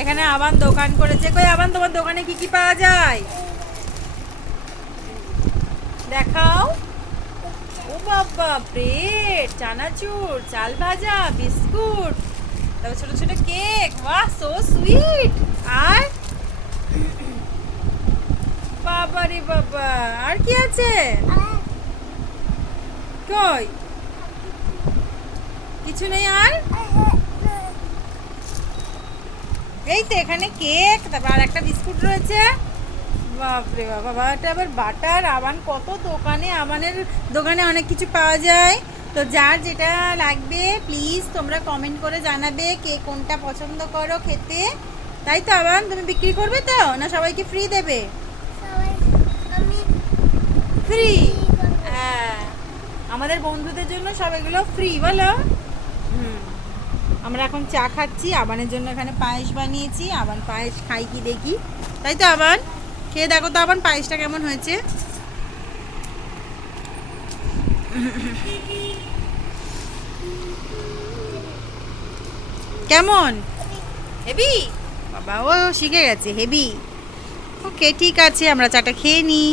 এখানে আবান দোকান করেছে। কই, আবান, তোমার দোকানে কি কি পাওয়া যায়? দেখাও। ও বাবা, ব্রেড, চানাচুর, চাল ভাজা, বিস্কুট, তারপর ছোট ছোট কেক। বাহ সো সুইট আর? বাবা রে বাবা, আর কি আছে? কই? কিছু নেই আর? এই তো এখানে কেক তারপর আর একটা বিস্কুট রয়েছে। বাপরে বাবা বাবা এটা আবার বাটার আবান কত দোকানে আমানের দোকানে অনেক কিছু পাওয়া যায়। তো যার যেটা লাগবে প্লিজ তোমরা কমেন্ট করে জানাবে কে কোনটা পছন্দ করো খেতে। তাই তো আবান তুমি বিক্রি করবে তো না সবাইকে ফ্রি দেবে? ফ্রি হ্যাঁ আমাদের বন্ধুদের জন্য সব এগুলো ফ্রি বলো। হুম। আমরা এখন চা খাচ্ছি, আবানের জন্য এখানে পায়েস বানিয়েছি, আবান পায়েস খাই কি দেখি। তাই তো আবান? খেয়ে দেখো তো আবান, পায়েসটা কেমন হয়েছে? কেমন? হেভি? বাবা, ও শিখে গেছে, হেভি। ওকে, ঠিক আছে, আমরা চাটা খেয়ে নিই।